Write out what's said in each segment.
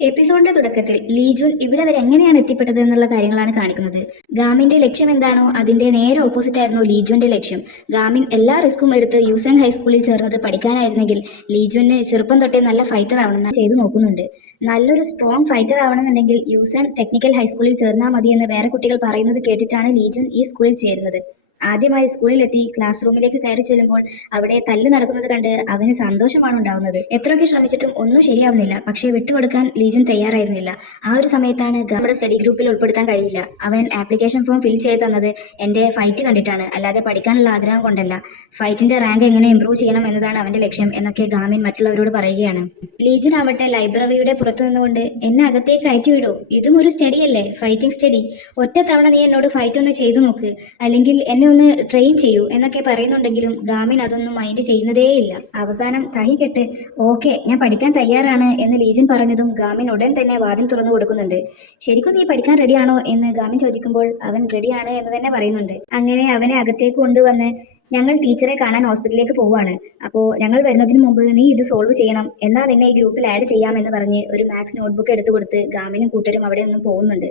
എപ്പിസോഡിന്റെ തുടക്കത്തിൽ ലീജുൻ ഇവിടെ വരെ എങ്ങനെയാണ് എത്തിപ്പെട്ടത് എന്നുള്ള കാര്യങ്ങളാണ് കാണിക്കുന്നത്. ഗാമിന്റെ ലക്ഷ്യം എന്താണോ അതിന്റെ നേരെ ഓപ്പോസിറ്റ് ആയിരുന്നു ലീജുന്റെ ലക്ഷ്യം. ഗാമിൻ എല്ലാ റിസ്കും എടുത്ത് യുസെങ് ഹൈസ്കൂളിൽ ചേർന്നത് പഠിക്കാനായിരുന്നെങ്കിൽ ലീജുന് ചെറുപ്പം തൊട്ടേ നല്ല ഫൈറ്റർ ആവണമെന്ന് ചെയ്തു നോക്കുന്നുണ്ട്. നല്ലൊരു സ്ട്രോങ് ഫൈറ്റർ ആവണമെന്നുണ്ടെങ്കിൽ യുസെങ് ടെക്നിക്കൽ ഹൈസ്കൂളിൽ ചേർന്നാൽ മതി എന്ന് വേറെ കുട്ടികൾ പറയുന്നത് കേട്ടിട്ടാണ് ലീജുൻ ഈ സ്കൂളിൽ ചേരുന്നത്. ആദ്യമായി സ്കൂളിലെത്തി ക്ലാസ് റൂമിലേക്ക് കയറി ചെല്ലുമ്പോൾ അവിടെ തല്ല് നടക്കുന്നത് കണ്ട് അവന് സന്തോഷമാണ് ഉണ്ടാവുന്നത്. എത്രയൊക്കെ ശ്രമിച്ചിട്ടും ഒന്നും ശരിയാവുന്നില്ല. പക്ഷേ വിട്ടുകൊടുക്കാൻ ലീജുൻ തയ്യാറായിരുന്നില്ല. ആ ഒരു സമയത്താണ് നമ്മുടെ സ്റ്റഡി ഗ്രൂപ്പിൽ ഉൾപ്പെടുത്താൻ കഴിയില്ല. അവൻ ആപ്ലിക്കേഷൻ ഫോം ഫിൽ ചെയ്ത് തന്നത് എൻ്റെ ഫൈറ്റ് കണ്ടിട്ടാണ്, അല്ലാതെ പഠിക്കാനുള്ള ആഗ്രഹം കൊണ്ടല്ല. ഫൈറ്റിന്റെ റാങ്ക് എങ്ങനെ ഇംപ്രൂവ് ചെയ്യണം എന്നതാണ് അവന്റെ ലക്ഷ്യം എന്നൊക്കെ ഗാമിൻ മറ്റുള്ളവരോട് പറയുകയാണ്. ലീജുൻ ആവട്ടെ ലൈബ്രറിയുടെ പുറത്തു നിന്നുകൊണ്ട് എന്നെ അകത്തേക്ക് കയറ്റി വിടൂ, ഇതും ഒരു സ്റ്റഡി അല്ലേ, ഫൈറ്റിംഗ് സ്റ്റഡി. ഒറ്റ തവണ നീ എന്നോട് ഫൈറ്റ് ഒന്ന് ചെയ്തു നോക്ക്, അല്ലെങ്കിൽ എന്നെ ഒന്ന് ട്രെയിൻ ചെയ്യൂ എന്നൊക്കെ പറയുന്നുണ്ടെങ്കിലും ഗാമിൻ അതൊന്നും മൈൻഡ് ചെയ്യുന്നതേയില്ല. അവസാനം സഹികെട്ട് ഓക്കെ ഞാൻ പഠിക്കാൻ തയ്യാറാണ് എന്ന് ലീജൻ പറഞ്ഞതും ഗാമിൻ ഉടൻ തന്നെ വാതിൽ തുറന്നു കൊടുക്കുന്നുണ്ട്. ശരിക്കും നീ പഠിക്കാൻ റെഡിയാണോ എന്ന് ഗാമിൻ ചോദിക്കുമ്പോൾ അവൻ റെഡിയാണ് എന്ന് തന്നെ പറയുന്നുണ്ട്. അങ്ങനെ അവനെ അകത്തേക്ക് കൊണ്ടുവന്ന് ഞങ്ങൾ ടീച്ചറെ കാണാൻ ഹോസ്പിറ്റലിലേക്ക് പോവുകയാണ്, അപ്പോൾ ഞങ്ങൾ വരുന്നതിന് മുമ്പ് നീ ഇത് സോൾവ് ചെയ്യണം, എന്നാൽ നിന്നെ ഈ ഗ്രൂപ്പിൽ ആഡ് ചെയ്യാമെന്ന് പറഞ്ഞ് ഒരു മാത്സ് നോട്ട്ബുക്ക് എടുത്തു കൊടുത്ത് ഗാമിനും കൂട്ടരും അവിടെ നിന്നും പോകുന്നുണ്ട്.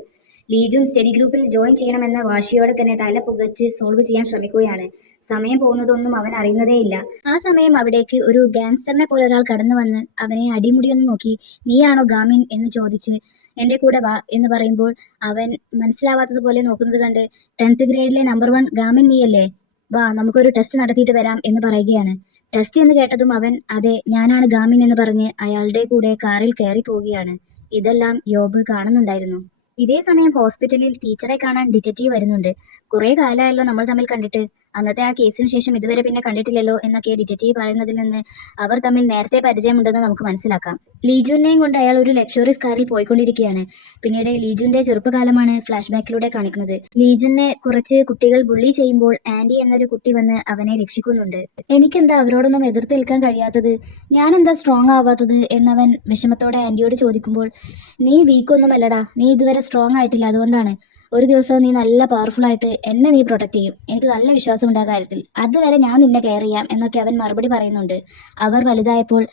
ലീജുൻ സ്റ്റഡി ഗ്രൂപ്പിൽ ജോയിൻ ചെയ്യണമെന്ന വാശിയോടെ തന്നെ തല പുകച്ച് സോൾവ് ചെയ്യാൻ ശ്രമിക്കുകയാണ്. സമയം പോകുന്നതൊന്നും അവൻ അറിയുന്നതേയില്ല. ആ സമയം അവിടേക്ക് ഒരു ഗാങ്സ്റ്ററിനെ പോലെ ഒരാൾ കടന്നു വന്ന് അവനെ അടിമുടിയൊന്ന് നോക്കി നീയാണോ ഗാമിൻ എന്ന് ചോദിച്ച് എൻ്റെ കൂടെ വാ എന്ന് പറയുമ്പോൾ അവൻ മനസ്സിലാവാത്തതുപോലെ നോക്കുന്നത് കണ്ട് 10th ഗ്രേഡിലെ നമ്പർ 1 ഗാമിൻ നീയല്ലേ, വാ നമുക്കൊരു ടെസ്റ്റ് നടത്തിയിട്ട് വരാം എന്ന് പറയുകയാണ്. ടെസ്റ്റ് എന്ന് കേട്ടതും അവൻ അതെ ഞാനാണ് ഗാമിൻ എന്ന് പറഞ്ഞ് അയാളുടെ കൂടെ കാറിൽ കയറി പോവുകയാണ്. ഇതെല്ലാം യോബ് കാണുന്നുണ്ടായിരുന്നു. ഇതേ സമയം ഹോസ്പിറ്റലിൽ ടീച്ചറെ കാണാൻ ഡിറ്റക്റ്റീവ് വരുന്നുണ്ട്. കുറെ കാലമായല്ലോ നമ്മൾ തമ്മിൽ കണ്ടിട്ട്, അന്നത്തെ ആ കേസിന് ശേഷം ഇതുവരെ പിന്നെ കണ്ടിട്ടില്ലല്ലോ എന്നൊക്കെ ഡിറ്റക്റ്റീവ് പറയുന്നതിൽ നിന്ന് അവർ തമ്മിൽ നേരത്തെ പരിചയമുണ്ടെന്ന് നമുക്ക് മനസ്സിലാക്കാം. ലീജുവിനെയും കൊണ്ട് അയാൾ ഒരു ലക്ഷറീസ് കാറിൽ പോയിക്കൊണ്ടിരിക്കുകയാണ്. പിന്നീട് ലീജുവിന്റെ ചെറുപ്പകാലമാണ് ഫ്ലാഷ് ബാക്കിലൂടെ കാണിക്കുന്നത്. ലീജുവിനെ കുറച്ച് കുട്ടികൾ ബുള്ളി ചെയ്യുമ്പോൾ ആന്റി എന്നൊരു കുട്ടി വന്ന് അവനെ രക്ഷിക്കുന്നുണ്ട്. എനിക്കെന്താ അവരോടൊന്നും എതിർത്ത് നിൽക്കാൻ കഴിയാത്തത്, ഞാൻ എന്താ സ്ട്രോങ് ആവാത്തത് എന്നവൻ വിഷമത്തോടെ ആന്റിയോട് ചോദിക്കുമ്പോൾ നീ വീക്കൊന്നുമല്ലടാ, നീ ഇതുവരെ സ്ട്രോങ് ആയിട്ടില്ല, അതുകൊണ്ടാണ്. ഒരു ദിവസം നീ നല്ല പവർഫുൾ ആയിട്ട് എന്നെ നീ പ്രൊട്ടക്ട് ചെയ്യും, എനിക്ക് നല്ല വിശ്വാസമുണ്ട് ആ കാര്യത്തിൽ, അതുവരെ ഞാൻ നിന്നെ കെയർ ചെയ്യാം എന്നൊക്കെ അവൻ മറുപടി പറയുന്നുണ്ട്. അവർ വലുതായപ്പോൾ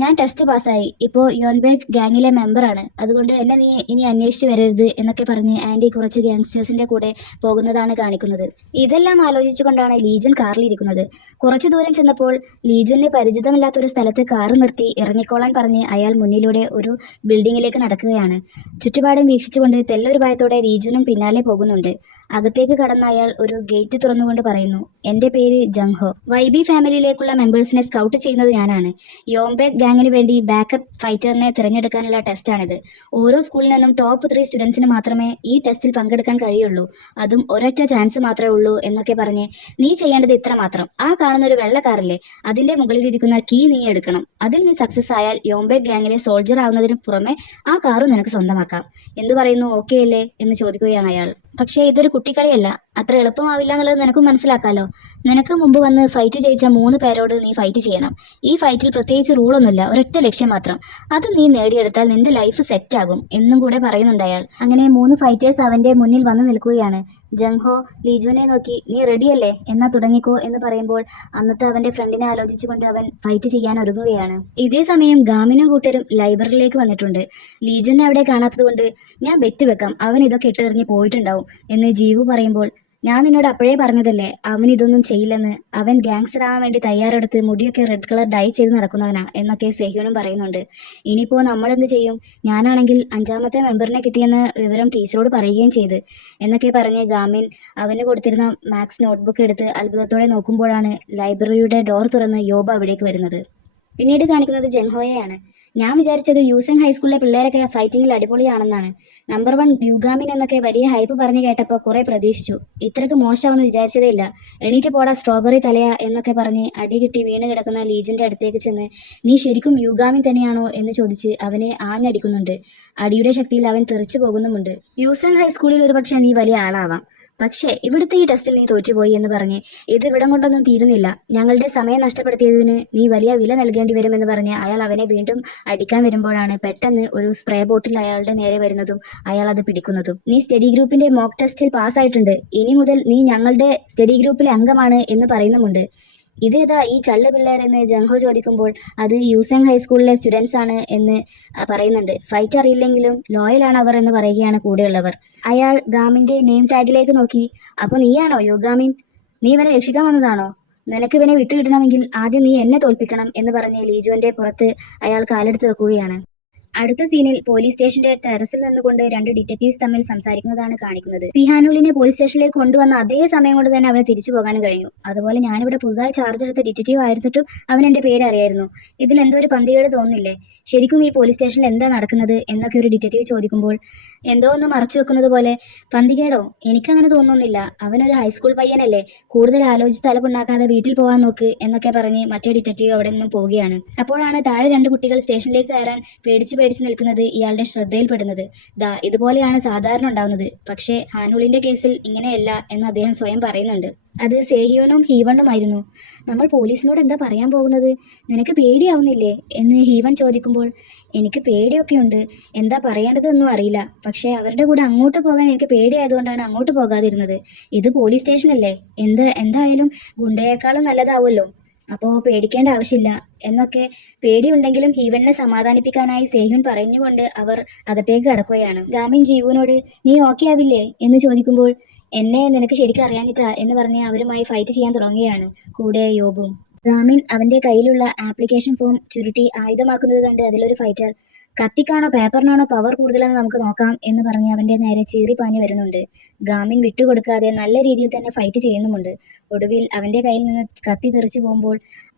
ഞാൻ ടെസ്റ്റ് പാസ്സായി, ഇപ്പോൾ യോൺബേഗ് ഗാങ്ങിലെ മെമ്പറാണ്, അതുകൊണ്ട് എന്നെ നീ ഇനി അന്വേഷിച്ച് വരരുത് എന്നൊക്കെ പറഞ്ഞ് ആൻറ്റി കുറച്ച് ഗാങ്സ്റ്റേഴ്സിൻ്റെ കൂടെ പോകുന്നതാണ് കാണിക്കുന്നത്. ഇതെല്ലാം ആലോചിച്ചുകൊണ്ടാണ് ലീജൻ കാറിലിരിക്കുന്നത്. കുറച്ചു ദൂരം ചെന്നപ്പോൾ ലീജുവിന് പരിചിതമില്ലാത്തൊരു സ്ഥലത്ത് കാറ് നിർത്തി ഇറങ്ങിക്കോളാൻ പറഞ്ഞ് അയാൾ മുന്നിലൂടെ ഒരു ബിൽഡിങ്ങിലേക്ക് നടക്കുകയാണ്. ചുറ്റുപാടും വീക്ഷിച്ചുകൊണ്ട് തെല്ലൊരു ഭയത്തോടെ ലീജുനും പിന്നാലെ പോകുന്നുണ്ട്. അകത്തേക്ക് കടന്ന അയാൾ ഒരു ഗേറ്റ് തുറന്നുകൊണ്ട് പറയുന്നു, എൻ്റെ പേര് ജംഹോ, വൈബി ഫാമിലിയിലേക്കുള്ള മെമ്പേഴ്സിനെ സ്കൗട്ട് ചെയ്യുന്നത് ഞാനാണ്. യോംബേഗ് ഗാങ്ങിന് വേണ്ടി ബാക്കപ്പ് ഫൈറ്ററിനെ തിരഞ്ഞെടുക്കാനുള്ള ടെസ്റ്റാണിത്. ഓരോ സ്കൂളിൽ നിന്നും ടോപ്പ് 3 സ്റ്റുഡൻസിന് മാത്രമേ ഈ ടെസ്റ്റിൽ പങ്കെടുക്കാൻ കഴിയുള്ളൂ, അതും ഒരൊറ്റ ചാൻസ് മാത്രമേ ഉള്ളൂ എന്നൊക്കെ പറഞ്ഞ് നീ ചെയ്യേണ്ടത് ഇത്ര മാത്രം, ആ കാണുന്ന ഒരു വെള്ള കാറില്ലേ അതിന്റെ മുകളിലിരിക്കുന്ന കീ നീ എടുക്കണം, അതിൽ നീ സക്സസ് ആയാൽ യോംബേഗ് ഗാങ്ങിലെ സോൾജർ ആവുന്നതിന് പുറമെ ആ കാറും നിനക്ക് സ്വന്തമാക്കാം. എന്തു പറയുന്നു, ഓക്കെ അല്ലേ എന്ന് ചോദിക്കുകയാണ് അയാൾ. പക്ഷേ ഇതൊരു കുട്ടിക്കളിയല്ല, അത്ര എളുപ്പമാവില്ല എന്നുള്ളത് നിനക്കും മനസ്സിലാക്കാലോ. നിനക്ക് മുമ്പ് വന്ന് ഫൈറ്റ് ജയിച്ച 3 പേരോട് നീ ഫൈറ്റ് ചെയ്യണം. ഈ ഫൈറ്റിൽ പ്രത്യേകിച്ച് റൂളൊന്നുമില്ല, ഒരൊറ്റ ലക്ഷ്യം മാത്രം, അത് നീ നേടിയെടുത്താൽ നിന്റെ ലൈഫ് സെറ്റ് ആകും എന്നും കൂടെ പറയുന്നുണ്ട് അയാൾ. അങ്ങനെ 3 ഫൈറ്റേഴ്സ് അവന്റെ മുന്നിൽ വന്നു നിൽക്കുകയാണ്. ജംഹോ ലീജുവിനെ നോക്കി നീ റെഡിയല്ലേ എന്നാ തുടങ്ങിക്കോ എന്ന് പറയുമ്പോൾ അന്നത്തെ അവന്റെ ഫ്രണ്ടിനെ ആലോചിച്ചുകൊണ്ട് അവൻ ഫൈറ്റ് ചെയ്യാൻ ഒരുങ്ങുകയാണ്. ഇതേ സമയം ഗാമിനും കൂട്ടരും ലൈബ്രറിയിലേക്ക് വന്നിട്ടുണ്ട്. ലീജുവിനെ അവിടെ കാണാത്തത് കൊണ്ട് ഞാൻ ബെറ്റ് വെക്കാം അവൻ ഇതൊക്കെ ഇട്ടെറിഞ്ഞ് പോയിട്ടുണ്ടാവും എന്ന് ജീവു പറയുമ്പോൾ ഞാൻ നിന്നോട് അപ്പോഴേ പറഞ്ഞതല്ലേ അവൻ ഇതൊന്നും ചെയ്യില്ലെന്ന്, അവൻ ഗാങ്സ്റ്റർ ആവാൻ വേണ്ടി തയ്യാറെടുത്ത് മുടിയൊക്കെ റെഡ് കളർ ഡൈ ചെയ്ത് നടക്കുന്നവനാ എന്നൊക്കെ സെഹ്യൂനും പറയുന്നുണ്ട്. ഇനിയിപ്പോൾ നമ്മളെന്ത് ചെയ്യും, ഞാനാണെങ്കിൽ 5ാമത്തെ മെമ്പറിനെ കിട്ടിയെന്ന വിവരം ടീച്ചറോട് പറയുകയും ചെയ്ത് എന്നൊക്കെ പറഞ്ഞ് ഗാമിൻ അവന് കൊടുത്തിരുന്ന മാത്സ് നോട്ട്ബുക്ക് എടുത്ത് അത്ഭുതത്തോടെ നോക്കുമ്പോഴാണ് ലൈബ്രറിയുടെ ഡോർ തുറന്ന് യോബ അവിടേക്ക് വരുന്നത്. പിന്നീട് കാണിക്കുന്നത് ജംഹോയെയാണ്. ഞാൻ വിചാരിച്ചത് യൂസെങ് ഹൈസ്കൂളിലെ പിള്ളേരൊക്കെ ഫൈറ്റിങ്ങിൽ അടിപൊളിയാണെന്നാണ്. നമ്പർ 1 യുഗാമിൻ എന്നൊക്കെ വലിയ ഹൈപ്പ് പറഞ്ഞു കേട്ടപ്പോൾ കുറെ പ്രതീക്ഷിച്ചു, ഇത്രക്ക് മോശമാവെന്ന് വിചാരിച്ചതേ ഇല്ല. എണീറ്റ് പോടാ സ്ട്രോബെറി തലയാ എന്നൊക്കെ പറഞ്ഞ് അടി കിട്ടി വീണ് കിടക്കുന്ന ലീജന്റെ അടുത്തേക്ക് ചെന്ന് നീ ശരിക്കും യുഗാമിൻ തന്നെയാണോ എന്ന് ചോദിച്ച് അവനെ ആഞ്ഞടിക്കുന്നുണ്ട്. അടിയുടെ ശക്തിയിൽ അവൻ തെറിച്ചു പോകുന്നുമുണ്ട്. യൂസെങ് ഹൈസ്കൂളിൽ ഒരുപക്ഷെ നീ വലിയ ആളാവാം, പക്ഷേ ഇവിടുത്തെ ഈ ടെസ്റ്റിൽ നീ തോറ്റുപോയി എന്ന് പറഞ്ഞ് ഇത് ഇവിടം കൊണ്ടൊന്നും തീരുന്നില്ല, ഞങ്ങളുടെ സമയം നഷ്ടപ്പെടുത്തിയതിന് നീ വലിയ വില നൽകേണ്ടി വരുമെന്ന് പറഞ്ഞ് അയാൾ അവനെ വീണ്ടും അടിക്കാൻ വരുമ്പോഴാണ് പെട്ടെന്ന് ഒരു സ്പ്രേ ബോട്ടിൽ അയാളുടെ നേരെ വരുന്നതും അയാൾ അത് പിടിക്കുന്നതും. നീ സ്റ്റഡി ഗ്രൂപ്പിന്റെ മോക്ക് ടെസ്റ്റിൽ പാസ്സായിട്ടുണ്ട്, ഇനി മുതൽ നീ ഞങ്ങളുടെ സ്റ്റഡി ഗ്രൂപ്പിലെ അംഗമാണ് എന്ന് പറയുന്നുമുണ്ട്. ഇതേതാ ഈ ചള്ള് പിള്ളേർ എന്ന് ജംഹോ ചോദിക്കുമ്പോൾ അത് യൂസെങ് ഹൈസ്കൂളിലെ സ്റ്റുഡൻസ് ആണ് എന്ന് പറയുന്നുണ്ട്. ഫൈറ്റ് അറിയില്ലെങ്കിലും ലോയലാണ് അവർ എന്ന് പറയുകയാണ് കൂടെയുള്ളവർ. അയാൾ ഗാമിന്റെ നെയിം ടാഗിലേക്ക് നോക്കി. അപ്പൊ നീയാണോ യുഗാമിൻ? നീ ഇവനെ രക്ഷിക്കാൻ വന്നതാണോ? നിനക്ക് ഇവനെ വിട്ടുകിട്ടണമെങ്കിൽ ആദ്യം നീ എന്നെ തോൽപ്പിക്കണം എന്ന് പറഞ്ഞ് ലീജോന്റെ പുറത്ത് അയാൾ കാലെടുത്ത് വെക്കുകയാണ്. അടുത്ത സീനിൽ പോലീസ് സ്റ്റേഷന്റെ ടെറസിൽ നിന്നുകൊണ്ട് രണ്ട് ഡിറ്റക്റ്റീവ്സ് തമ്മിൽ സംസാരിക്കുന്നതാണ് കാണിക്കുന്നത്. പിഹാനുലിനെ പോലീസ് സ്റ്റേഷനിലേക്ക് കൊണ്ടുവന്ന അതേ സമയം കൊണ്ട് തന്നെ അവന് തിരിച്ചു പോകാനും കഴിഞ്ഞു. അതുപോലെ ഞാനിവിടെ പുതുതായി ചാർജ് എടുത്ത ഡിറ്റക്റ്റീവ് ആയിരുന്നിട്ടും അവൻ എന്റെ പേര് അറിയായിരുന്നു. ഇതിൽ എന്തോ ഒരു പന്തികേട് തോന്നുന്നില്ലേ? ശരിക്കും ഈ പോലീസ് സ്റ്റേഷനിൽ എന്താ നടക്കുന്നത് എന്നൊക്കെ ഒരു ഡിറ്റക്റ്റീവ് ചോദിക്കുമ്പോൾ എന്തോ ഒന്ന് മറച്ചു വെക്കുന്നത് പോലെ, പന്തികേടോ? എനിക്കങ്ങനെ തോന്നുന്നില്ല. അവനൊരു ഹൈസ്കൂൾ പയ്യനല്ലേ, കൂടുതൽ ആലോചിച്ച് തലപുണ്ണാക്കാതെ വീട്ടിൽ പോകാൻ നോക്ക് എന്നൊക്കെ പറഞ്ഞ് മറ്റേ ഡിറ്റക്റ്റീവ് അവിടെ നിന്നും പോവുകയാണ്. അപ്പോഴാണ് താഴെ രണ്ട് കുട്ടികൾ സ്റ്റേഷനിലേക്ക് കയറാൻ പേടിച്ച് നിൽക്കുന്നത് ഇയാളുടെ ശ്രദ്ധയിൽപ്പെടുന്നത്. ദാ ഇതുപോലെയാണ് സാധാരണ ഉണ്ടാവുന്നത്, പക്ഷേ ഹാനുളിന്റെ കേസിൽ ഇങ്ങനെയല്ല എന്ന് അദ്ദേഹം സ്വയം പറയുന്നുണ്ട്. അത് സേഹിയോണും ഹീവണ്ണുമായിരുന്നു. നമ്മൾ പോലീസിനോട് എന്താ പറയാൻ പോകുന്നത്? നിനക്ക് പേടിയാവുന്നില്ലേ എന്ന് ഹീവൺ ചോദിക്കുമ്പോൾ എനിക്ക് പേടിയൊക്കെയുണ്ട്, എന്താ പറയേണ്ടതെന്നും അറിയില്ല. പക്ഷേ അവരുടെ കൂടെ അങ്ങോട്ട് പോകാൻ എനിക്ക് പേടിയായതുകൊണ്ടാണ് അങ്ങോട്ട് പോകാതിരുന്നത്. ഇത് പോലീസ് സ്റ്റേഷനല്ലേ, എന്തായാലും ഗുണ്ടയേക്കാളും നല്ലതാവുമല്ലോ, അപ്പോൾ പേടിക്കേണ്ട ആവശ്യമില്ല എന്നൊക്കെ പേടിയുണ്ടെങ്കിലും ഹീവണിനെ സമാധാനിപ്പിക്കാനായി സേഹ്യുൻ പറഞ്ഞുകൊണ്ട് അവർ അകത്തേക്ക് കടക്കുകയാണ്. ഗാമിൻ ജീവുവിനോട് നീ ഓക്കെ ആവില്ലേ എന്ന് ചോദിക്കുമ്പോൾ എന്നെ നിനക്ക് ശരിക്കും അറിയാഞ്ഞിട്ടാ എന്ന് പറഞ്ഞ് അവരുമായി ഫൈറ്റ് ചെയ്യാൻ തുടങ്ങുകയാണ് കൂടെ യോബും. ഗാമിൻ അവന്റെ കയ്യിലുള്ള ആപ്ലിക്കേഷൻ ഫോം ചുരുട്ടി ആയുധമാക്കുന്നത് കണ്ട് അതിലൊരു ഫൈറ്റർ കത്തിക്കാണോ പേപ്പറിനാണോ പവർ കൂടുതലെന്ന് നമുക്ക് നോക്കാം എന്ന് പറഞ്ഞ് അവന്റെ നേരെ ചീറിപ്പാഞ്ഞു വരുന്നുണ്ട്. ഗാമിൻ വിട്ടുകൊടുക്കാതെ നല്ല രീതിയിൽ തന്നെ ഫൈറ്റ് ചെയ്യുന്നുമുണ്ട്. ഒടുവിൽ അവന്റെ കയ്യിൽ നിന്ന് കത്തി തെറിച്ചു പോകുമ്പോൾ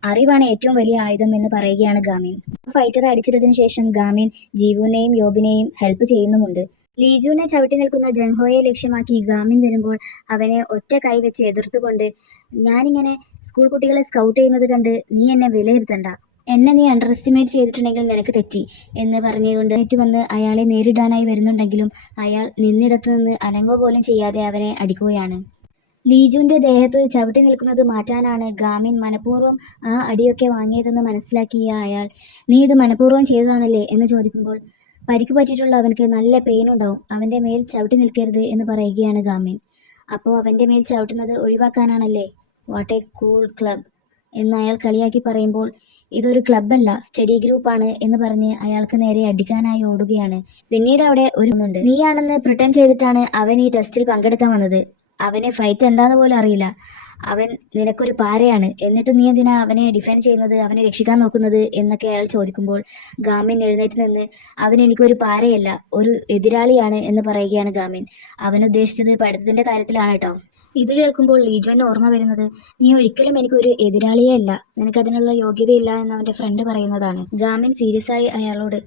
അറിവാണ് ഏറ്റവും വലിയ ആയുധം എന്ന് പറയുകയാണ് ഗാമിൻ. ഫൈറ്ററെ അടിച്ചിട്ടതിനു ശേഷം ഗാമിൻ ജീവുവിനെയും യോബിനെയും ഹെൽപ്പ് ചെയ്യുന്നുമുണ്ട്. ലീജുവിനെ ചവിട്ടി നിൽക്കുന്ന ജംഹോയെ ലക്ഷ്യമാക്കി ഗാമിൻ വരുമ്പോൾ അവനെ ഒറ്റ കൈ വെച്ച് എതിർത്തുകൊണ്ട് ഞാനിങ്ങനെ സ്കൂൾ കുട്ടികളെ സ്കൗട്ട് ചെയ്യുന്നത് കണ്ട് നീ എന്നെ വിലയിരുത്തണ്ട, എന്നെ നീ അണ്ടർ എസ്റ്റിമേറ്റ് ചെയ്തിട്ടുണ്ടെങ്കിൽ നിനക്ക് തെറ്റി എന്ന് പറഞ്ഞുകൊണ്ട് വന്ന് അയാളെ നേരിടാനായി വരുന്നുണ്ടെങ്കിലും അയാൾ നിന്നിടത്ത് നിന്ന് അനങ്ങുക പോലും ചെയ്യാതെ അവനെ അടിക്കുകയാണ്. ലീജുവിന്റെ ദേഹത്ത് ചവിട്ടി നിൽക്കുന്നത് മാറ്റാനാണ് ഗാമിൻ മനഃപൂർവ്വം ആ അടിയൊക്കെ വാങ്ങിയതെന്ന് മനസ്സിലാക്കിയ അയാൾ നീ ഇത് മനഃപൂർവ്വം ചെയ്തതാണല്ലേ എന്ന് ചോദിക്കുമ്പോൾ പരിക്ക് പറ്റിയിട്ടുള്ള അവനക്ക് നല്ല പെയിൻ ഉണ്ടാവും, അവന്റെ മേൽ ചവിട്ടി നിൽക്കരുത് എന്ന് പറയുകയാണ് ഗാമിൻ. അപ്പോൾ അവന്റെ മേൽ ചവിട്ടുന്നത് ഒഴിവാക്കാനാണല്ലേ, വാട്ട് എ കൂൾ ക്ലബ് എന്ന് അയാൾ കളിയാക്കി പറയുമ്പോൾ ഇതൊരു ക്ലബ്ബല്ല സ്റ്റഡി ഗ്രൂപ്പാണ് എന്ന് പറഞ്ഞ് അയാൾക്ക് നേരെ അടിക്കാനായി ഓടുകയാണ്. പിന്നീട് അവിടെ ഒരുന്നുണ്ട്. നീയാണെന്ന് പ്രിട്ടൻഡ് ചെയ്തിട്ടാണ് അവൻ ഈ ടെസ്റ്റിൽ പങ്കെടുക്കാൻ വന്നത്, അവന് ഫൈറ്റ് എന്താന്ന് പോലും അറിയില്ല, അവൻ നിനക്കൊരു പാരയാണ്, എന്നിട്ട് നീ എന്തിനാ അവനെ ഡിഫെൻഡ് ചെയ്യുന്നത്, അവനെ രക്ഷിക്കാൻ നോക്കുന്നത് എന്നൊക്കെ അയാൾ ചോദിക്കുമ്പോൾ ഗാമിൻ എഴുന്നേറ്റ് നിന്ന് അവൻ എനിക്കൊരു പാരയല്ല, ഒരു എതിരാളിയാണ് എന്ന് പറയുകയാണ് ഗാമിൻ. അവൻ ഉദ്ദേശിച്ചത് പഠിത്തത്തിന്റെ കാര്യത്തിലാണ് കേട്ടോ. ഇത് കേൾക്കുമ്പോൾ ലീജോന് ഓർമ്മ വരുന്നത് നീ ഒരിക്കലും എനിക്കൊരു എതിരാളിയേ അല്ല, നിനക്കതിനുള്ള യോഗ്യതയില്ല എന്ന് അവന്റെ ഫ്രണ്ട് പറയുന്നതാണ്. ഗാമിൻ സീരിയസ് ആയി അയാളോട്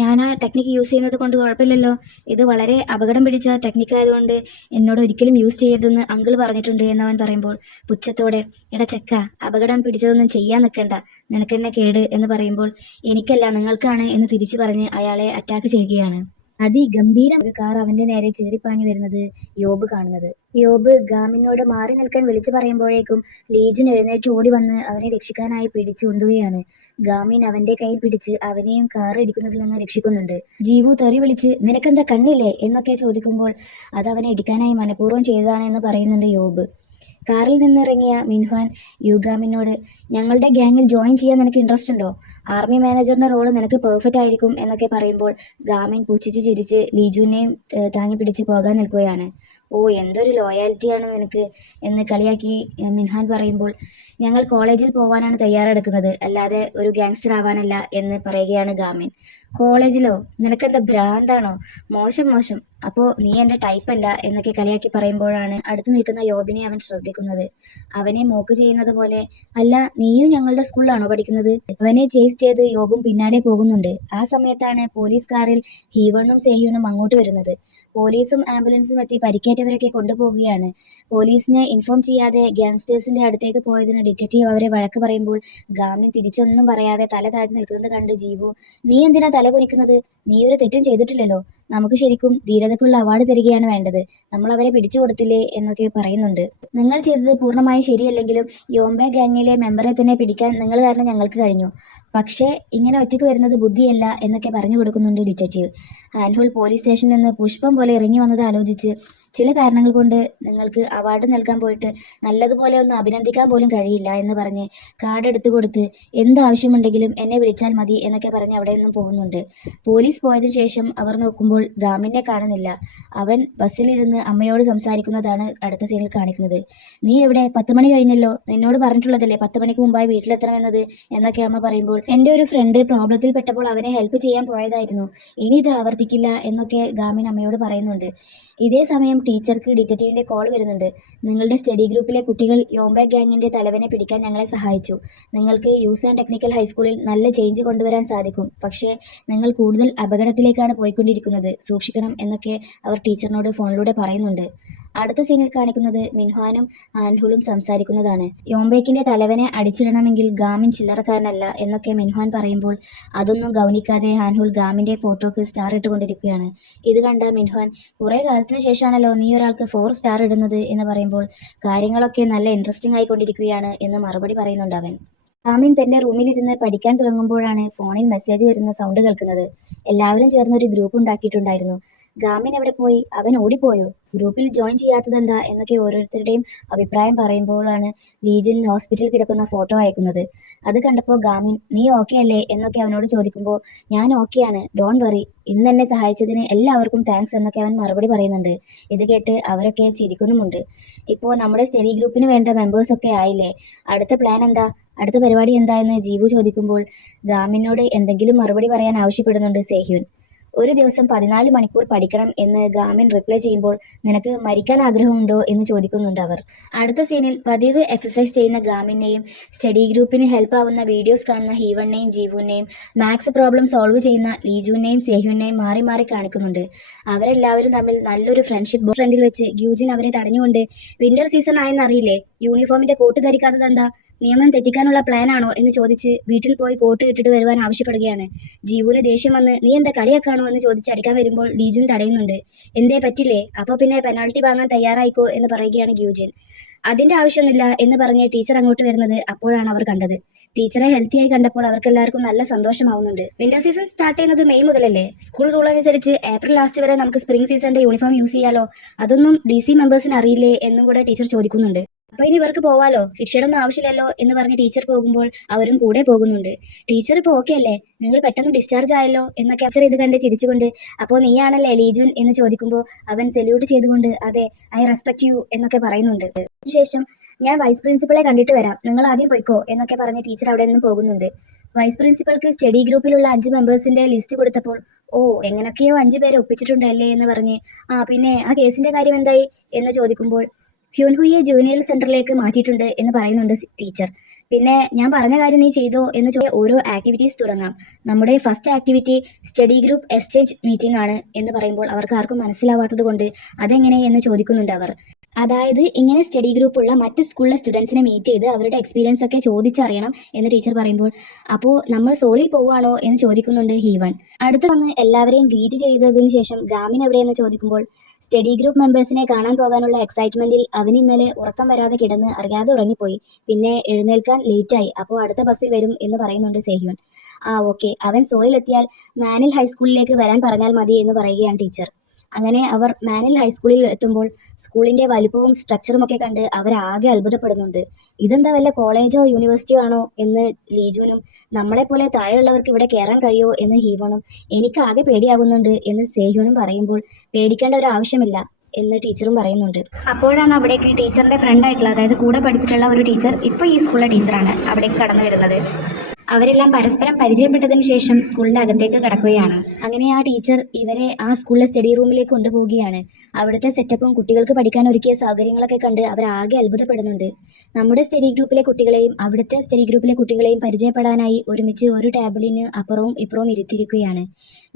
ഞാൻ ആ ടെക്നിക്ക് യൂസ് ചെയ്യുന്നത് കൊണ്ട് കുഴപ്പമില്ലല്ലോ, ഇത് വളരെ അപകടം പിടിച്ച ടെക്നിക്ക് ആയതുകൊണ്ട് എന്നോട് ഒരിക്കലും യൂസ് ചെയ്യരുതെന്ന് അങ്കിൾ പറഞ്ഞിട്ടുണ്ട് എന്നവൻ പറയുമ്പോൾ പുച്ഛത്തോടെ എടാ ചെക്ക, അപകടം പിടിച്ചതൊന്നും ചെയ്യാൻ നിൽക്കണ്ട, നിനക്കെന്നെ കേട് എന്ന് പറയുമ്പോൾ എനിക്കല്ല നിങ്ങൾക്കാണ് എന്ന് തിരിച്ചു പറഞ്ഞ് അയാളെ അറ്റാക്ക് ചെയ്യുകയാണ്. അതിഗംഭീരം ഒരു കാർ അവന്റെ നേരെ ചീറിപ്പാഞ്ഞു വരുന്നത് യോബ് കാണുന്നത്. യോബ് ഗാമിനോട് മാറി നിൽക്കാൻ വിളിച്ചു പറയുമ്പോഴേക്കും ലീജുൻ എഴുന്നേറ്റ് ഓടി വന്ന് അവനെ രക്ഷിക്കാനായി പിടിച്ചു ഉന്തുകയാണ്. ഗാമിൻ അവന്റെ കയ്യിൽ പിടിച്ച് അവനെയും കാർ ഇടിക്കുന്നതിൽ നിന്ന് രക്ഷിക്കുന്നുണ്ട്. ജീവു തെറി വിളിച്ച് നിനക്കെന്താ കണ്ണില്ലേ എന്നൊക്കെ ചോദിക്കുമ്പോൾ അത് അവനെ ഇടിക്കാനായി മനഃപൂർവ്വം ചെയ്തതാണ് എന്ന് പറയുന്നുണ്ട് യോബ്. കാറിൽ നിന്നിറങ്ങിയ മിൻഹ്വാൻ യുഗാമിനോട് ഞങ്ങളുടെ ഗ്യാങ്ങിൽ ജോയിൻ ചെയ്യാൻ നിനക്ക് ഇൻട്രസ്റ്റ് ഉണ്ടോ, ആർമി മാനേജറിന്റെ റോള് നിനക്ക് പെർഫെക്റ്റ് ആയിരിക്കും എന്നൊക്കെ പറയുമ്പോൾ ഗാമിൻ പുച്ഛിച്ച് ചിരിച്ച് ലീജുവിനെയും താങ്ങി പിടിച്ച് പോകാൻ നിൽക്കുകയാണ്. ഓ എന്തൊരു ലോയാലിറ്റിയാണ് നിനക്ക് എന്ന് കളിയാക്കി മിൻഹാൻ പറയുമ്പോൾ ഞങ്ങൾ കോളേജിൽ പോവാനാണ് തയ്യാറെടുക്കുന്നത്, അല്ലാതെ ഒരു ഗാങ്സ്റ്റർ ആവാനല്ല എന്ന് പറയുകയാണ് ഗാമിൻ. കോളേജിലോ, നിനക്കെന്താ ഭ്രാന്താണോ, മോശം മോശം, അപ്പോൾ നീ എൻ്റെ ടൈപ്പല്ല എന്നൊക്കെ കളിയാക്കി പറയുമ്പോഴാണ് അടുത്ത് നിൽക്കുന്ന യോബിനെ അവൻ ശ്രദ്ധിക്കുന്നത്. അവനെ മോക്ക് ചെയ്യുന്നത് പോലെ അല്ല നീയും ഞങ്ങളുടെ സ്കൂളിലാണോ പഠിക്കുന്നത്? അവനെ ചേസ് ചെയ്ത് യോബും പിന്നാലെ പോകുന്നുണ്ട്. ആ സമയത്താണ് പോലീസ് കാറിൽ ഹീവണും സേഹ്യൂണും അങ്ങോട്ട് വരുന്നത്. പോലീസും ആംബുലൻസും എത്തി പരിക്കേറ്റവരൊക്കെ കൊണ്ടുപോകുകയാണ്. പോലീസിനെ ഇൻഫോം ചെയ്യാതെ ഗ്യാങ്സ്റ്റേഴ്സിന്റെ അടുത്തേക്ക് പോയതിന് ഡിറ്റക്റ്റീവ് അവരെ വഴക്ക് പറയുമ്പോൾ ഗാമിൻ തിരിച്ചൊന്നും പറയാതെ തല താഴ്ത്തി നിൽക്കുന്നത് കണ്ട് ജീവു നീ എന്തിനാ തല കുനിക്കുന്നത്, നീ ഒരു തെറ്റും ചെയ്തിട്ടില്ലല്ലോ, നമുക്ക് ശരിക്കും ധീരതയ്ക്കുള്ള അവാർഡ് തരികയാണ് വേണ്ടത്. നമ്മൾ അവരെ പിടിച്ചു കൊടുത്തില്ലേ എന്നൊക്കെ പറയുന്നുണ്ട്. നിങ്ങൾ ചെയ്തത് പൂർണ്ണമായും ശരിയല്ലെങ്കിലും യോംബെ ഗാങ്ങിലെ മെമ്പറെ തന്നെ പിടിക്കാൻ നിങ്ങൾ കാരണം ഞങ്ങൾക്ക് കഴിഞ്ഞു. പക്ഷേ ഇങ്ങനെ ഒറ്റയ്ക്ക് വരുന്നത് ബുദ്ധിയല്ല എന്നൊക്കെ പറഞ്ഞു കൊടുക്കുന്നുണ്ട് ഡിറ്റക്റ്റീവ്. ഹാൻഹുൾ പോലീസ് സ്റ്റേഷനിൽ നിന്ന് പുഷ്പം പോലെ ഇറങ്ങി വന്നത് ആലോചിച്ച് ചില കാരണങ്ങൾ കൊണ്ട് നിങ്ങൾക്ക് അവാർഡ് നൽകാൻ പോയിട്ട് നല്ലതുപോലെ ഒന്ന് അഭിനന്ദിക്കാൻ പോലും കഴിയില്ല എന്ന് പറഞ്ഞ് കാർഡ് എടുത്തു കൊടുത്ത് എന്താവശ്യമുണ്ടെങ്കിലും എന്നെ വിളിച്ചാൽ മതി എന്നൊക്കെ പറഞ്ഞ് അവിടെ നിന്നും പോകുന്നുണ്ട്. പോലീസ് പോയതിനു ശേഷം അവർ നോക്കുമ്പോൾ ഗാമിനെ കാണുന്നില്ല. അവൻ ബസ്സിലിരുന്ന് അമ്മയോട് സംസാരിക്കുന്നതാണ് അടുത്ത സീനിൽ കാണിക്കുന്നത്. നീ എവിടെ? 10 മണി കഴിഞ്ഞല്ലോ, നിന്നോട് പറഞ്ഞിട്ടുള്ളതല്ലേ 10 മണിക്ക് മുമ്പായി വീട്ടിലെത്തണമെന്നത് എന്നൊക്കെ അമ്മ പറയുമ്പോൾ, എൻ്റെ ഒരു ഫ്രണ്ട് പ്രോബ്ലത്തിൽ പെട്ടപ്പോൾ അവനെ ഹെൽപ്പ് ചെയ്യാൻ പോയതായിരുന്നു, ഇനി ഇത് ആവർത്തിക്കില്ല എന്നൊക്കെ ഗാമിൻ അമ്മയോട് പറയുന്നുണ്ട്. ഇതേ സമയം ടീച്ചർക്ക് ഡിറ്റക്റ്റീവിന്റെ കോൾ വരുന്നുണ്ട്. നിങ്ങളുടെ സ്റ്റഡി ഗ്രൂപ്പിലെ കുട്ടികൾ യോംബെ ഗാങ്ങിന്റെ തലവനെ പിടിക്കാൻ ഞങ്ങളെ സഹായിച്ചു. നിങ്ങൾക്ക് യൂസ് ആൻഡ് ടെക്നിക്കൽ ഹൈസ്കൂളിൽ നല്ല ചേഞ്ച് കൊണ്ടുവരാൻ സാധിക്കും. പക്ഷേ നിങ്ങൾ കൂടുതൽ അപകടത്തിലേക്കാണ് പോയിക്കൊണ്ടിരിക്കുന്നത്, സൂക്ഷിക്കണം എന്നൊക്കെ അവർ ടീച്ചറിനോട് ഫോണിലൂടെ പറയുന്നുണ്ട്. അടുത്ത സീനിൽ കാണിക്കുന്നത് മിൻഹ്വാനും ഹാൻഹുളും സംസാരിക്കുന്നതാണ്. യോംബേക്കിന്റെ തലവനെ അടിച്ചിടണമെങ്കിൽ ഗാമിൻ ചില്ലറക്കാരനല്ല എന്നൊക്കെ മിൻഹ്വാൻ പറയുമ്പോൾ അതൊന്നും ഗൗനിക്കാതെ ഹാൻഹുൾ ഗാമിന്റെ ഫോട്ടോക്ക് സ്റ്റാർ ഇട്ടുകൊണ്ടിരിക്കുകയാണ്. ഇത് കണ്ട മിൻഹ്വാൻ, കുറേ കാലത്തിന് ശേഷമാണല്ലോ നീ ഒരാൾക്ക് 4 സ്റ്റാർ ഇടുന്നത് എന്ന് പറയുമ്പോൾ, കാര്യങ്ങളൊക്കെ നല്ല ഇൻട്രസ്റ്റിംഗ് ആയിക്കൊണ്ടിരിക്കുകയാണ് എന്ന് മറുപടി പറയുന്നുണ്ട് അവൻ. ഗാമിൻ തന്റെ റൂമിലിരുന്ന് പഠിക്കാൻ തുടങ്ങുമ്പോഴാണ് ഫോണിൽ മെസ്സേജ് വരുന്ന സൗണ്ട് കേൾക്കുന്നത്. എല്ലാവരും ചേർന്ന് ഒരു ഗ്രൂപ്പ് ഉണ്ടാക്കിയിട്ടുണ്ടായിരുന്നു. ഗാമിൻ എവിടെ പോയി? അവൻ ഓടിപ്പോയോ? ഗ്രൂപ്പിൽ ജോയിൻ ചെയ്യാത്തതെന്താ എന്നൊക്കെ ഓരോരുത്തരുടെയും അഭിപ്രായം പറയുമ്പോഴാണ് ലീജൻ ഹോസ്പിറ്റലിൽ കിടക്കുന്ന ഫോട്ടോ അയക്കുന്നത്. അത് കണ്ടപ്പോൾ ഗാമിൻ, നീ ഓക്കെ അല്ലേ എന്നൊക്കെ അവനോട് ചോദിക്കുമ്പോൾ, ഞാൻ ഓക്കെയാണ്, ഡോണ്ട് വറി, ഇന്ന് എന്നെ സഹായിച്ചതിന് എല്ലാവർക്കും താങ്ക്സ് എന്നൊക്കെ അവൻ മറുപടി പറയുന്നുണ്ട്. ഇത് കേട്ട് അവരൊക്കെ ചിരിക്കുന്നുമുണ്ട്. ഇപ്പോൾ നമ്മുടെ സ്റ്റഡി ഗ്രൂപ്പിന് വേണ്ട മെമ്പേഴ്സൊക്കെ ആയില്ലേ, അടുത്ത പ്ലാൻ എന്താ, അടുത്ത പരിപാടി എന്താ എന്ന് ജീവു ചോദിക്കുമ്പോൾ ഗാമിനോട് എന്തെങ്കിലും മറുപടി പറയാൻ ആവശ്യപ്പെടുന്നുണ്ട് സേഹ്യുൻ. ഒരു ദിവസം 14 മണിക്കൂർ പഠിക്കണം എന്ന് ഗാമിൻ റിപ്ലൈ ചെയ്യുമ്പോൾ, നിനക്ക് മരിക്കാൻ ആഗ്രഹമുണ്ടോ എന്ന് ചോദിക്കുന്നുണ്ട് അവർ. അടുത്ത സീനിൽ പതിവ് എക്സസൈസ് ചെയ്യുന്ന ഗാമിനെയും സ്റ്റഡി ഗ്രൂപ്പിന് ഹെൽപ്പ് ആവുന്ന വീഡിയോസ് കാണുന്ന ഹീവണിനെയും ജീവുവിനെയും മാത്സ് പ്രോബ്ലം സോൾവ് ചെയ്യുന്ന ലീജുവിനെയും സേഹ്യുവിനെയും മാറി മാറി കാണിക്കുന്നുണ്ട്. അവരെല്ലാവരും തമ്മിൽ നല്ലൊരു ഫ്രണ്ടിൽ വെച്ച് ഗ്യൂജിൻ അവരെ തടഞ്ഞുകൊണ്ട്, വിന്റർ സീസൺ ആയെന്നറിയില്ലേ, യൂണിഫോമിന്റെ കോട്ട് ധരിക്കാത്തതെന്താ, നിയമം തെറ്റിക്കാനുള്ള പ്ലാൻ ആണോ എന്ന് ചോദിച്ച് വീട്ടിൽ പോയി കോട്ട് ഇട്ടിട്ട് വരുവാൻ ആവശ്യപ്പെടുകയാണ്. ജീവുവിന് ദേഷ്യം വന്ന്, നീ എന്താ കളിയാക്കാണോ എന്ന് ചോദിച്ച് അടിക്കാൻ വരുമ്പോൾ ലീജുൻ തടയുന്നുണ്ട്. എന്തേ പറ്റില്ലേ, അപ്പോൾ പിന്നെ പെനാൾട്ടി വാങ്ങാൻ തയ്യാറായിക്കോ എന്ന് പറയുകയാണ് ഗ്യൂജിൻ. അതിന്റെ ആവശ്യമൊന്നുമില്ല എന്ന് പറഞ്ഞ് ടീച്ചർ അങ്ങോട്ട് വരുന്നത് അപ്പോഴാണ് അവർ കണ്ടത്. ടീച്ചറെ ഹെൽത്തിയായി കണ്ടപ്പോൾ അവർക്കെല്ലാവർക്കും നല്ല സന്തോഷമാവുന്നുണ്ട്. വിന്റർ സീസൺ സ്റ്റാർട്ട് ചെയ്യുന്നത് മെയ് മുതലല്ലേ, സ്കൂൾ റൂൾ അനുസരിച്ച് ഏപ്രിൽ ലാസ്റ്റ് വരെ നമുക്ക് സ്പ്രിംഗ് സീസണിന്റെ യൂണിഫോം യൂസ് ചെയ്യാലോ, അതൊന്നും DC മെമ്പേഴ്സിന് അറിയില്ലേ എന്നും കൂടെ ടീച്ചർ ചോദിക്കുന്നുണ്ട്. അപ്പൊ ഇനി ഇവർക്ക് പോവാലോ, ശിക്ഷയുടെ ഒന്നും ആവശ്യമില്ലല്ലോ എന്ന് പറഞ്ഞ് ടീച്ചർ പോകുമ്പോൾ അവരും കൂടെ പോകുന്നുണ്ട്. ടീച്ചർ ഇപ്പോൾ ഓക്കെ അല്ലേ, നിങ്ങൾ പെട്ടെന്ന് ഡിസ്ചാർജ് ആയല്ലോ എന്നൊക്കെ ടീച്ചർ ഇത് കണ്ട് ചിരിച്ചുകൊണ്ട്, അപ്പോൾ നീയാണല്ലേ ലീജുൻ എന്ന് ചോദിക്കുമ്പോൾ അവൻ സല്യൂട്ട് ചെയ്തുകൊണ്ട്, അതെ, ഐ റെസ്പെക്ട് യു എന്നൊക്കെ പറയുന്നുണ്ട്. ശേഷം, ഞാൻ വൈസ് പ്രിൻസിപ്പളെ കണ്ടിട്ട് വരാം, നിങ്ങൾ ആദ്യം പോയിക്കോ എന്നൊക്കെ പറഞ്ഞ് ടീച്ചർ അവിടെ നിന്നും പോകുന്നുണ്ട്. വൈസ് പ്രിൻസിപ്പൾക്ക് സ്റ്റഡി ഗ്രൂപ്പിലുള്ള 5 മെമ്പേഴ്സിന്റെ ലിസ്റ്റ് കൊടുത്തപ്പോൾ, ഓ എങ്ങനെയൊക്കെയോ 5 പേരെ ഒപ്പിച്ചിട്ടുണ്ടല്ലേ എന്ന് പറഞ്ഞ്, പിന്നെ ആ കേസിന്റെ കാര്യം എന്തായി എന്ന് ചോദിക്കുമ്പോൾ, ഹ്യൂൻഹുയെ ജൂനിയർ സെന്ററിലേക്ക് മാറ്റിയിട്ടുണ്ട് എന്ന് പറയുന്നുണ്ട് ടീച്ചർ. പിന്നെ ഞാൻ പറഞ്ഞ കാര്യം നീ ചെയ്തോ എന്ന് ഓരോ ആക്ടിവിറ്റീസ് തുടങ്ങാം. നമ്മുടെ first activity study group exchange meeting ആണ് എന്ന് പറയുമ്പോൾ അവർക്ക് ആർക്കും മനസ്സിലാവാത്തത് കൊണ്ട് അതെങ്ങനെ എന്ന് ചോദിക്കുന്നുണ്ട് അവർ. അതായത് ഇങ്ങനെ സ്റ്റഡി ഗ്രൂപ്പുള്ള മറ്റ് സ്കൂളിലെ സ്റ്റുഡൻസിനെ മീറ്റ് ചെയ്ത് അവരുടെ എക്സ്പീരിയൻസ് ഒക്കെ ചോദിച്ചറിയണം എന്ന് ടീച്ചർ പറയുമ്പോൾ, അപ്പോൾ നമ്മൾ സോളിൽ പോവുകയാണോ എന്ന് ചോദിക്കുന്നുണ്ട് ഹീവൺ. അടുത്ത് വന്ന് എല്ലാവരെയും ഗ്രീറ്റ് ചെയ്തതിനു ശേഷം ഗാമിൻ എവിടെയെന്ന് ചോദിക്കുമ്പോൾ, സ്റ്റഡി ഗ്രൂപ്പ് മെമ്പേഴ്സിനെ കാണാൻ പോകാനുള്ള എക്സൈറ്റ്മെന്റിൽ അവൻ ഇന്നലെ ഉറക്കം വരാതെ കിടന്ന് അറിയാതെ ഉറങ്ങിപ്പോയി, പിന്നെ എഴുന്നേൽക്കാൻ ലേറ്റായി, അപ്പോൾ അടുത്ത ബസ്സിൽ വരും എന്ന് പറയുന്നുണ്ട് സേഹ്യുൻ. ഓക്കെ, അവൻ സോളിലെത്തിയാൽ മാനിൽ ഹൈസ്കൂളിലേക്ക് വരാൻ പറഞ്ഞാൽ മതി എന്ന് പറയുകയാണ് ടീച്ചർ. അങ്ങനെ അവർ മാനിൽ ഹൈസ്കൂളിൽ എത്തുമ്പോൾ സ്കൂളിന്റെ വലുപ്പവും സ്ട്രക്ചറും ഒക്കെ കണ്ട് അവരാകെ അത്ഭുതപ്പെടുന്നുണ്ട്. ഇതെന്താ വല്ല കോളേജോ യൂണിവേഴ്സിറ്റിയോ ആണോ എന്ന് ലീജുനും, നമ്മളെപ്പോലെ താഴെയുള്ളവർക്ക് ഇവിടെ കയറാൻ കഴിയുമോ എന്ന് ഹീവണും, എനിക്ക് ആകെ പേടിയാകുന്നുണ്ട് എന്ന് സേഹ്യുനും പറയുമ്പോൾ, പേടിക്കേണ്ട ഒരു ആവശ്യമില്ല എന്ന് ടീച്ചറും പറയുന്നുണ്ട്. അപ്പോഴാണ് അവിടേക്ക് ടീച്ചറിന്റെ ഫ്രണ്ട് ആയിട്ടുള്ള, അതായത് കൂടെ പഠിച്ചിട്ടുള്ള ഒരു ടീച്ചർ, ഇപ്പോൾ ഈ സ്കൂളിലെ ടീച്ചറാണ് അവിടേക്ക് കടന്നു വരുന്നത്. അവരെല്ലാം പരസ്പരം പരിചയപ്പെട്ടതിന് ശേഷം സ്കൂളിന്റെ അകത്തേക്ക് കടക്കുകയാണ്. അങ്ങനെ ആ ടീച്ചർ ഇവരെ ആ സ്കൂളിലെ സ്റ്റഡി റൂമിലേക്ക് കൊണ്ടുപോവുകയാണ്. അവിടുത്തെ സെറ്റപ്പും കുട്ടികൾക്ക് പഠിക്കാൻ ഒരുക്കിയ സൗകര്യങ്ങളൊക്കെ കണ്ട് അവരാകെ അത്ഭുതപ്പെടുന്നുണ്ട്. നമ്മുടെ സ്റ്റഡി ഗ്രൂപ്പിലെ കുട്ടികളെയും അവിടുത്തെ സ്റ്റഡി ഗ്രൂപ്പിലെ കുട്ടികളെയും പരിചയപ്പെടാനായി ഒരുമിച്ച് ഒരു ടേബിളിന് അപ്പുറവും ഇപ്പുറവും ഇരുത്തിയിരിക്കുകയാണ്.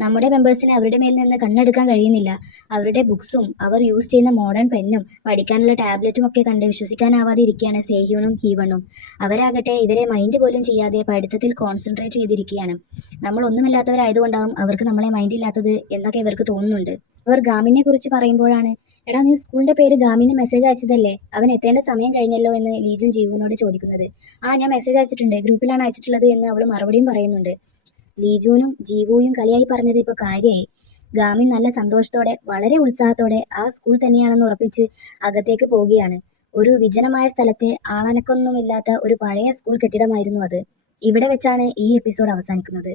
നമ്മുടെ മെമ്പേഴ്സിന് അവരുടെ മേൽ നിന്ന് കണ്ണെടുക്കാൻ കഴിയുന്നില്ല. അവരുടെ ബുക്സും അവർ യൂസ് ചെയ്യുന്ന മോഡേൺ പെന്നും പഠിക്കാനുള്ള ടാബ്ലറ്റും ഒക്കെ കണ്ട് വിശ്വസിക്കാനാവാതെ ഇരിക്കുകയാണ് സേഹ്യുനും ഹീവണും. അവരാകട്ടെ ഇവരെ മൈൻഡ് പോലും ചെയ്യാതെ പഠിത്തത്തിൽ പഠനത്തിൽ കോൺസെൻട്രേറ്റ് ചെയ്തിരിക്കുകയാണ്. നമ്മൾ ഒന്നുമില്ലാത്തവരായതുകൊണ്ടാവും അവർക്ക് നമ്മളെ മൈൻഡ് ഇല്ലാത്തത് എന്നൊക്കെ ഇവർക്ക് തോന്നുന്നുണ്ട്. അവർ ഗാമിനെ കുറിച്ച് പറയുമ്പോഴാണ്, എടാ നീ സ്കൂളിന്റെ പേര് ഗാമിന് മെസ്സേജ് അയച്ചതല്ലേ, അവൻ എത്തേണ്ട സമയം കഴിഞ്ഞല്ലോ എന്ന് ലീജുൻ ജീവുവിനോട് ചോദിക്കുന്നത്. ആ ഞാൻ മെസ്സേജ് അയച്ചിട്ടുണ്ട്, ഗ്രൂപ്പിലാണ് അയച്ചിട്ടുള്ളത് എന്ന് അവൾ മറുപടിയും പറയുന്നുണ്ട്. ലീജുനും ജീവുവും കളിയായി പറഞ്ഞത് ഇപ്പൊ കാര്യമായി. ഗാമിൻ നല്ല സന്തോഷത്തോടെ വളരെ ഉത്സാഹത്തോടെ ആ സ്കൂൾ തന്നെയാണെന്ന് ഉറപ്പിച്ച് അകത്തേക്ക് പോവുകയാണ്. ഒരു വിജനമായ സ്ഥലത്തെ ആളനക്കൊന്നുമില്ലാത്ത ഒരു പഴയ സ്കൂൾ കെട്ടിടമായിരുന്നു അത്. ഇവിടെ വെച്ചാണ് ഈ എപ്പിസോഡ് അവസാനിക്കുന്നത്.